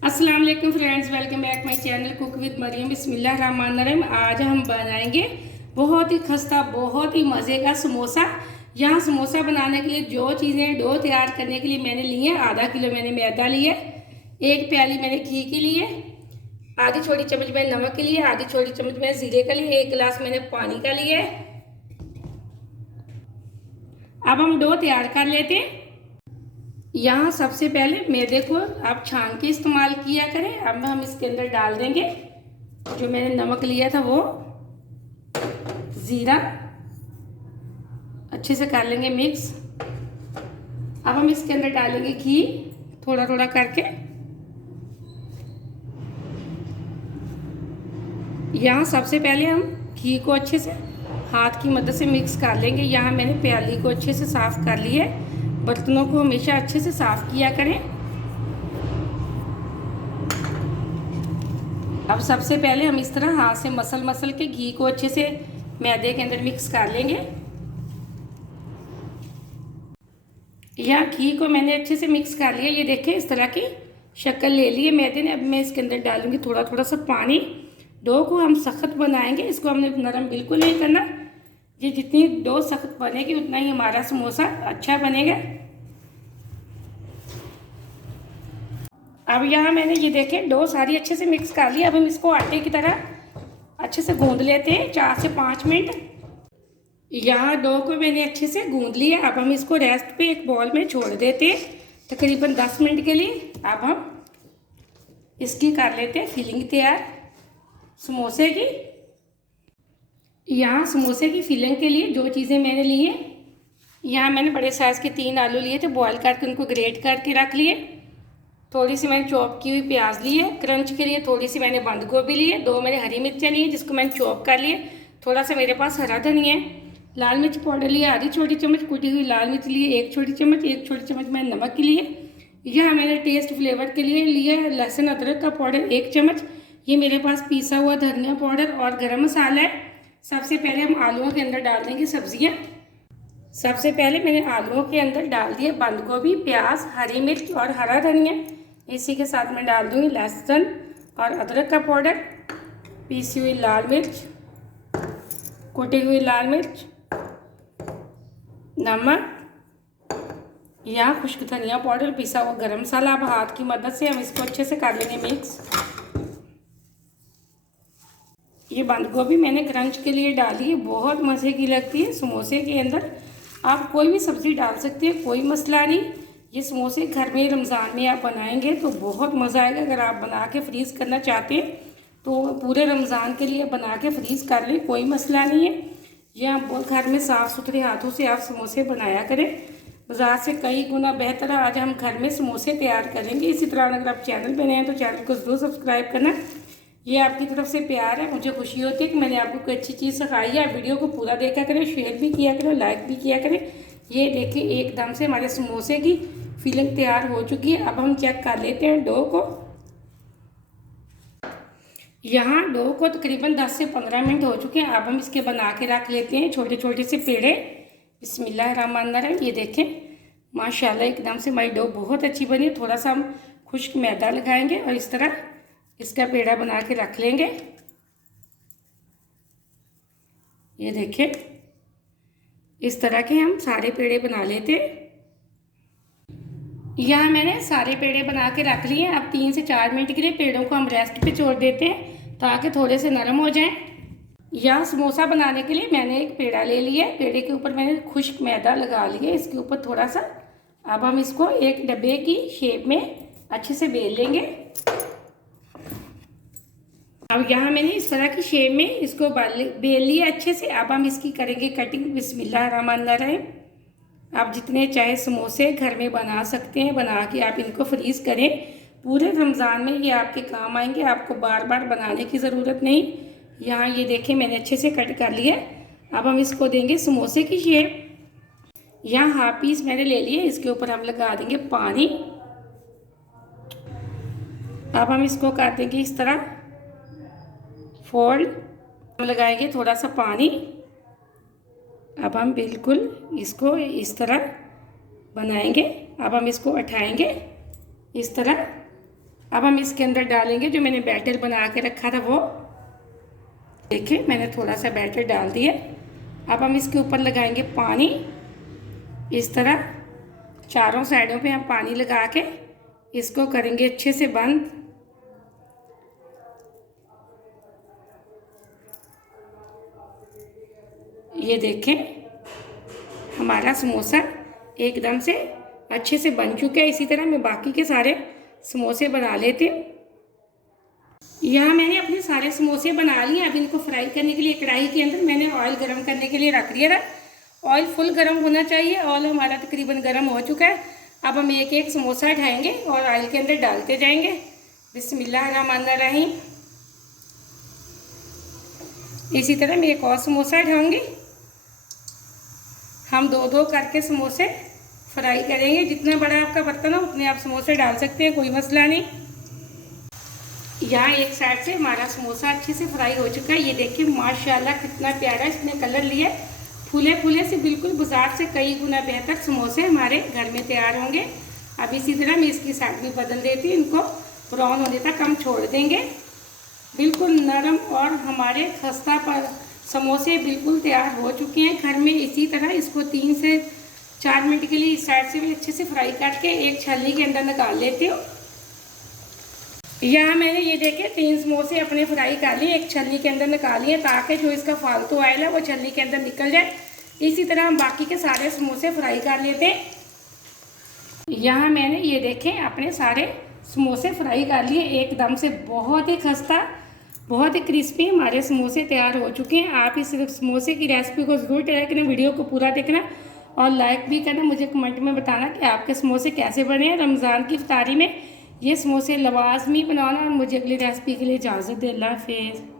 अस्सलाम वालेकुम friends, welcome back my channel cook with Mariam. बिस्मिल्लाहिर्रहमानिर्रहीम। आज हम बनाएंगे बहुत ही खस्ता, बहुत ही मज़े का समोसा। यहाँ समोसा बनाने के लिए जो चीज़ें डो तैयार करने के लिए मैंने ली है, आधा किलो मैंने मैदा लिया, एक प्याली मैंने घी के लिए, आधी छोटी चम्मच मैंने नमक के लिए, आधी छोटी चम्मच मैंने जीरे का लिए, एक गिलास मैंने पानी का लिया। अब हम डो तैयार कर लेते हैं। यहाँ सबसे पहले मैदे को आप छान के इस्तेमाल किया करें। अब हम इसके अंदर डाल देंगे जो मैंने नमक लिया था वो, ज़ीरा, अच्छे से कर लेंगे मिक्स। अब हम इसके अंदर डालेंगे घी, थोड़ा थोड़ा करके। यहाँ सबसे पहले हम घी को अच्छे से हाथ की मदद से मिक्स कर लेंगे। यहाँ मैंने प्याली को अच्छे से साफ़ कर लिया है। बर्तनों को हमेशा अच्छे से साफ़ किया करें। अब सबसे पहले हम इस तरह हाथ से मसल मसल के घी को अच्छे से मैदे के अंदर मिक्स कर लेंगे। यहाँ घी को मैंने अच्छे से मिक्स कर लिया। ये देखें, इस तरह की शक्ल ले ली है मैदे ने। अब मैं इसके अंदर डालूंगी थोड़ा थोड़ा सा पानी। डो को हम सख्त बनाएंगे, इसको हमने नरम बिल्कुल नहीं करना। ये जितनी डो सख्त बनेगी उतना ही हमारा समोसा अच्छा बनेगा। अब यहाँ मैंने ये देखें डो सारी अच्छे से मिक्स कर ली। अब हम इसको आटे की तरह अच्छे से गूंद लेते हैं 4 से 5 मिनट। यहाँ डो को मैंने अच्छे से गूंद लिया। अब हम इसको रेस्ट पे एक बॉल में छोड़ देते हैं तकरीबन 10 मिनट के लिए। अब हम इसकी कर लेते हैं फिलिंग तैयार समोसे की। यहाँ समोसे की फिलिंग के लिए जो चीज़ें मैंने ली हैं, यहाँ मैंने बड़े साइज़ के 3 आलू लिए थे, बॉयल करके उनको ग्रेट करके रख लिए। थोड़ी सी मैंने चॉप की हुई प्याज ली है क्रंच के लिए। थोड़ी सी मैंने बंद गोभी ली है। 2 मैंने हरी मिर्चें ली है जिसको मैंने चॉप कर लिए। थोड़ा सा मेरे पास हरा धनिया है। लाल मिर्च पाउडर लिया आधी छोटी चम्मच, कुटी हुई लाल मिर्च ली है 1 छोटी चम्मच, 1 छोटी चम्मच मैंने नमक की लिए। यह मैंने टेस्ट फ्लेवर के लिए लिया है लहसुन अदरक का पाउडर 1 चम्मच। ये मेरे पास पीसा हुआ धनिया पाउडर और गरम मसाला है। सबसे पहले हम आलूओं के अंदर डाल देंगे सब्जियाँ। सबसे पहले मैंने आलूओं के अंदर डाल दिए बंद गोभी, प्याज, हरी मिर्च और हरा धनिया। इसी के साथ मैं डाल दूँगी लहसुन और अदरक का पाउडर, पीसी हुई लाल मिर्च, कुटी हुई लाल मिर्च, नमक, या खुश्क धनिया पाउडर, पिसा हुआ गरम मसाला। अब हाथ की मदद से हम इसको अच्छे से कर लेंगे मिक्स। ये बंद गोभी मैंने क्रंच के लिए डाली है, बहुत मज़े की लगती है समोसे के अंदर। आप कोई भी सब्ज़ी डाल सकते हैं, कोई मसला नहीं। ये समोसे घर में रमज़ान में आप बनाएंगे तो बहुत मज़ा आएगा। अगर आप बना के फ्रीज़ करना चाहते हैं तो पूरे रमज़ान के लिए बना के फ्रीज़ कर लें, कोई मसला नहीं है। ये आप घर में साफ़ सुथरे हाथों से आप समोसे बनाया करें, बाज़ार से कई गुना बेहतर। आज हम घर में समोसे तैयार करेंगे। इसी तरह अगर आप चैनल पर नए हैं तो चैनल को ज़रूर सब्सक्राइब करना। ये आपकी तरफ से प्यार है, मुझे खुशी होती है कि मैंने आपको कोई अच्छी चीज़ सिखाई है। आप वीडियो को पूरा देखा करें, शेयर भी किया करें, लाइक भी किया करें। ये देखिए एकदम से हमारे समोसे की फिलिंग तैयार हो चुकी है। अब हम चेक कर लेते हैं डो को। यहाँ डो को तकरीबन 10 से 15 मिनट हो चुके हैं। अब हम इसके बना के रख लेते हैं छोटे छोटे से पेड़े। बिस्मिल्लाहिर्रहमानिर्रहीम। ये देखें माशाल्लाह एकदम से हमारी डो बहुत अच्छी बनी है। थोड़ा सा हम खुश्क मैदा लगाएंगे और इस तरह इसका पेड़ा बना के रख लेंगे। ये देखिए इस तरह के हम सारे पेड़े बना लेते हैं। यहाँ मैंने सारे पेड़े बना के रख लिए हैं। अब 3 से 4 मिनट के लिए पेड़ों को हम रेस्ट पे छोड़ देते हैं ताकि थोड़े से नरम हो जाएं। यहाँ समोसा बनाने के लिए मैंने एक पेड़ा ले लिया है। पेड़े के ऊपर मैंने खुश्क मैदा लगा लिया, इसके ऊपर थोड़ा सा। अब हम इसको एक डब्बे की शेप में अच्छे से बेल लेंगे। अब यहाँ मैंने इस तरह की शेप में इसको बेल लिया अच्छे से। अब हम इसकी करेंगे कटिंग। बिस्मिल्लाहिर्रहमानिर्रहीम। आप जितने चाहे समोसे घर में बना सकते हैं, बना के आप इनको फ्रीज़ करें। पूरे रमज़ान में ये आपके काम आएंगे, आपको बार बार बनाने की ज़रूरत नहीं। यहाँ ये देखें मैंने अच्छे से कट कर लिया। अब हम इसको देंगे समोसे की शेप। यहाँ हाफ पीस मैंने ले लिए, इसके ऊपर हम लगा देंगे पानी। अब हम इसको कर देंगे इस तरह फोल्ड, हम लगाएंगे थोड़ा सा पानी। अब हम बिल्कुल इसको इस तरह बनाएंगे। अब हम इसको उठाएंगे इस तरह। अब हम इसके अंदर डालेंगे जो मैंने बैटर बना के रखा था वो। देखिए मैंने थोड़ा सा बैटर डाल दिया। अब हम इसके ऊपर लगाएंगे पानी। इस तरह चारों साइडों पे हम पानी लगा के इसको करेंगे अच्छे से बंद। ये देखें हमारा समोसा एकदम से अच्छे से बन चुका है। इसी तरह मैं बाकी के सारे समोसे बना लेती हूँ। यहाँ मैंने अपने सारे समोसे बना लिए। अब इनको फ्राई करने के लिए कढ़ाई के अंदर मैंने ऑयल गरम करने के लिए रख दिया था। ऑयल फुल गरम होना चाहिए। ऑयल हमारा तकरीबन गरम हो चुका है। अब हम एक एक समोसा उठाएंगे और ऑयल के अंदर डालते जाएंगे। बिस्मिल्लाहिर्रहमानिर्रहीम। इसी तरह मैं एक और समोसा उठाऊंगी। हम दो दो करके समोसे फ्राई करेंगे। जितना बड़ा आपका बर्तन हो उतने आप समोसे डाल सकते हैं, कोई मसला नहीं। यहाँ एक साइड से हमारा समोसा अच्छे से फ्राई हो चुका है। ये देखिए माशाल्लाह कितना प्यारा इसने कलर लिया। फूले फूले से बिल्कुल बाजार से कई गुना बेहतर समोसे हमारे घर में तैयार होंगे। अब इसी तरह मैं इसकी साइड भी बदल देती हूँ। इनको ब्राउन होने तक हम छोड़ देंगे। बिल्कुल नरम और हमारे खस्ता पर समोसे बिल्कुल तैयार हो चुके हैं घर में। इसी तरह इसको 3 से 4 मिनट के लिए इस साइड से भी अच्छे से फ्राई करके एक छलनी के अंदर निकाल लेती हूँ। यहाँ मैंने ये देखे 3 समोसे अपने फ्राई कर लिए, एक छलनी के अंदर निकाल लिए ताकि जो इसका फालतू ऑयल है वो छलनी के अंदर निकल जाए। इसी तरह हम बाकी के सारे समोसे फ्राई कर लेते हैं। यहाँ मैंने ये देखें अपने सारे समोसे फ्राई कर लिए एकदम से। बहुत ही खस्ता बहुत ही क्रिस्पी हमारे समोसे तैयार हो चुके हैं। आप इस समोसे की रेसिपी को ज़रूर ट्राई करें। वीडियो को पूरा देखना और लाइक भी करना। मुझे कमेंट में बताना कि आपके समोसे कैसे बने हैं। रमज़ान की इफ्तारी में ये समोसे लाजमी बनाना। और मुझे अगली रेसिपी के लिए इजाज़त दें। अल्लाह हाफ़िज़।